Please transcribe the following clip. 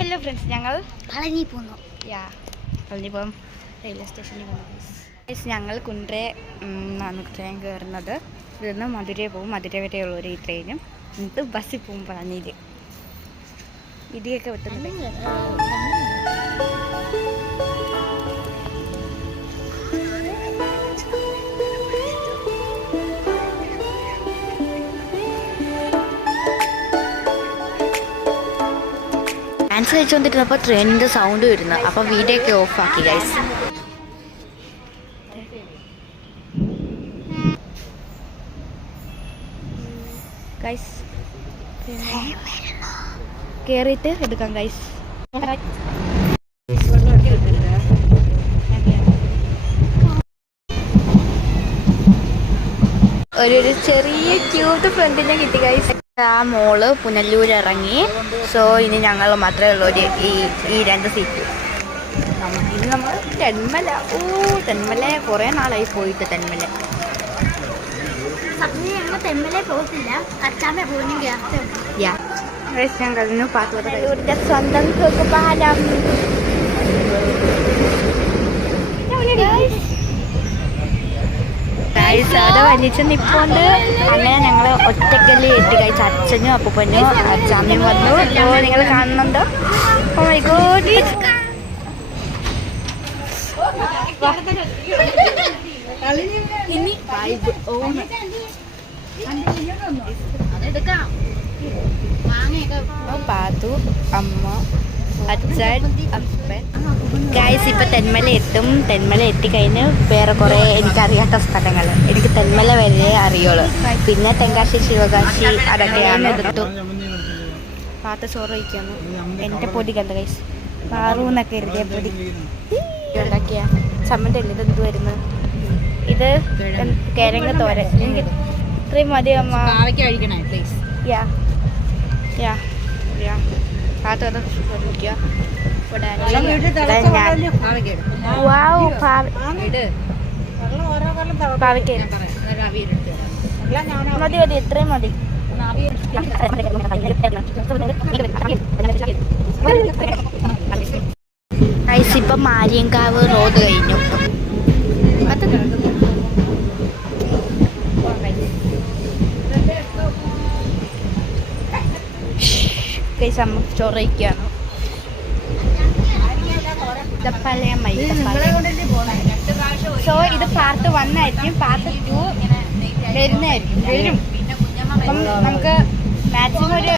Hello friends, ഞങ്ങൾ പളനി പോകുന്നു. പളനിപ്പുറം railway സ്റ്റേഷനിൽ പോകുന്നു. ഞങ്ങൾ കുണ്ട്രെ ട്രെയിൻ കയറുന്നത്. ഇവിടുന്ന് മധുരൈ പോകും. മധുര വരെയുള്ളൊരു ഈ ട്രെയിനും എന്നിട്ട് ബസ്സിൽ പോകും. പളനിയിൽ ഇടിയൊക്കെ വെട്ടുന്നുണ്ട്. ഡാൻസ് കഴിച്ചുകൊണ്ടിരുന്നപ്പോൾ ട്രെയിനിൻ്റെ സൗണ്ട് വരുന്നു. അപ്പോൾ വീഡിയോ ഒക്കെ ഓഫാക്കി ഗൈസ്. ഗൈസ് കയറിയിട്ട് എടുക്കാം ഗൈസ്. ഒരു ചെറിയ ക്യൂട്ട് ഫ്രണ്ടിനെ കിട്ടി ഗൈസ്. ആ മോള് പുനലൂർ ഇറങ്ങി. സോ ഇനി ഞങ്ങൾ മാത്രമേ ഉള്ളൂ ഈ രണ്ട് സീറ്റ്. ഇനി നമ്മൾ തെന്മല. തെന്മല കുറേ നാളായി പോയിട്ട്. തെന്മല ഞാൻ കഴിഞ്ഞു. ഇവിടുത്തെ സ്വന്തം പാലം. അവിടെ വലിച്ച് നിപ്പോണ്ട്. അങ്ങനെ ഞങ്ങൾ ഒറ്റക്കല്ല് എത്തി കഴിച്ച്. അച്ഛനും അപ്പൂപ്പനും അച്ഛാമ്മയും വന്നു. നിങ്ങൾ കാണുന്നുണ്ടോ? Oh my God. പാത്തു, അമ്മ, അച്ഛൻ, അപ്പൻ. ഗൈസ് ഇപ്പം തെന്മല എത്തും. തെന്മല എത്തിക്കഴിഞ്ഞ് വേറെ കുറേ എനിക്കറിയാത്ത സ്ഥലങ്ങൾ. എനിക്ക് തെന്മല വരെ അറിയുള്ളൂ. പിന്നെ തെങ്കാശി, ശിവകാശി അതൊക്കെയാണ്. എടുത്തു പാത്ത ചോറ് വയ്ക്കുന്നു. എൻ്റെ പൊടി കണ്ട ഗൈസ്. പാറൂന്നൊക്കെ എഴുതിയ പൊടി ഉണ്ടാക്കിയ ചമ്മന്തി അല്ലേ. ഇതെന്ത് വരുന്നത്? ഇത് കിഴങ്ങ് തോരൻ. ഇത്രയും മതി അമ്മ. പാത്രം വയ്ക്കുക. മതി മതി, എത്രയും മതി. ഇപ്പം മാരിയങ്കാവ് റോഡ് കഴിഞ്ഞു. അമ്മ ചോറയ്ക്കാണ്. സോ ഇത് പാർട്ട് 1 ആയിരിക്കും. പാർട്ട് 2 വരുന്നതായിരിക്കും. വരും. അപ്പം നമുക്ക് മാക്സിമം ഒരു